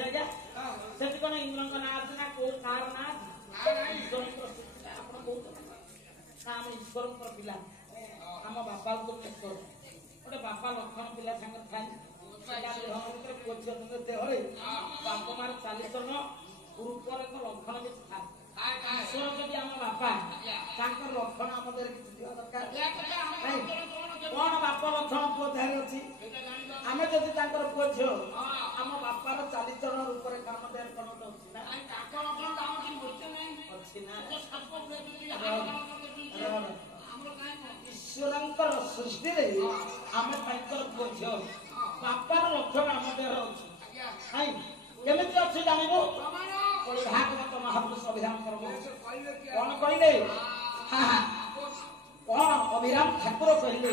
ଅଛି ଆଜ୍ଞା ସେଠି କଣ ଇନ୍ଦ୍ରଙ୍କ ନାଁ ଅଛି ନା କୋଉ କାହାର ନାଁ ଅଛି ଈଶ୍ୱରଙ୍କର ସୃଷ୍ଟି ଆପଣ କହୁଛନ୍ତି ନା ଆମେ ଈଶ୍ୱରଙ୍କର ପିଲା ଆମ ବାପା ଈଶ୍ୱର ଗୋଟେ ବାପା ଲକ୍ଷଣ ପିଲା ସାଙ୍ଗରେ ଥାଏ ପୁଅ ଝିଅ ଦେହରେ ବାପା ମାର ଚାଲିଚଳନ ରୂପର ଏକ ଲକ୍ଷଣ କିଛି ଥାଏ ଈଶ୍ୱର ଯଦି ଆମ ବାପା ତାଙ୍କର ଲକ୍ଷଣ ଆମ ଦେହରେ କିଛି ଥିବା ଦରକାର କଣ ବାପ ଲକ୍ଷଣ ପୁଅ ଦେହରେ ଅଛି ଆମେ ଯଦି ତାଙ୍କର ପୁଅ ଝିଅ ଆମ ବାପାର ଚାଲିଚଳନ ରୂପରେ ଆମ ଦେହରେ କଣ ଅଛି ନା ଅଛି ନା ଈଶ୍ୱରଙ୍କର ସୃଷ୍ଟିରେ ଆମେ ତାଙ୍କର ପୁଅ ଝିଅ ବାପାର ଲକ୍ଷଣ ଆମ ଦେହରେ ଅଛି କେମିତି ଅଛି ଜାଣିବୁ ଭାଗବତ ମହାପୁରୁଷ ଅଭିରାମ କଣ କହିଲେ କଣ ଅଭିରାମ ଠାକୁର କହିଲେ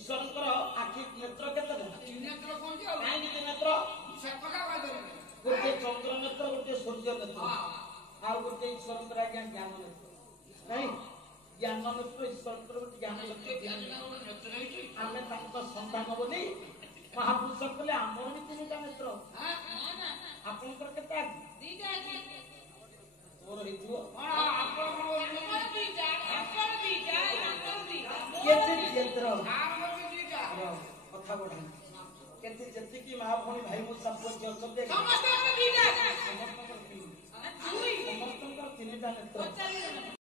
ଈଶ୍ୱରଙ୍କର ଆଖି ନେତ୍ର କେତେଟା କାହିଁକି ନେତ୍ର ଗୋଟିଏ ଚନ୍ଦ୍ର ନେତ୍ର ଗୋଟିଏ ସୂର୍ଯ୍ୟ ନେତ୍ର ଆଉ ଗୋଟିଏ ଈଶ୍ୱରଙ୍କର ଆଜ୍ଞା ଜ୍ଞାନ ନେତ୍ର ନାଇଁ ଜ୍ଞାନ ନେତ୍ର ଈଶ୍ୱରଙ୍କର ଗୋଟେ ଜ୍ଞାନ ନେତ୍ର ଆମେ ତାଙ୍କ ସନ୍ତାନ ବୋଲି ମହାପୁରୁଷ କଲେ ଆମର ବି 3ଟା ନେତ୍ର ଆପଣଙ୍କର କେତେ ମୋର ହେଇଥିବ କଥା ବଢା କେତେ ଯେତିକି ମା ଭଉଣୀ ଭାଇ ମୋ ସମ୍ପର୍କ ଅଛନ୍ତି ସମସ୍ତଙ୍କର 3ଟା ନେତ୍ର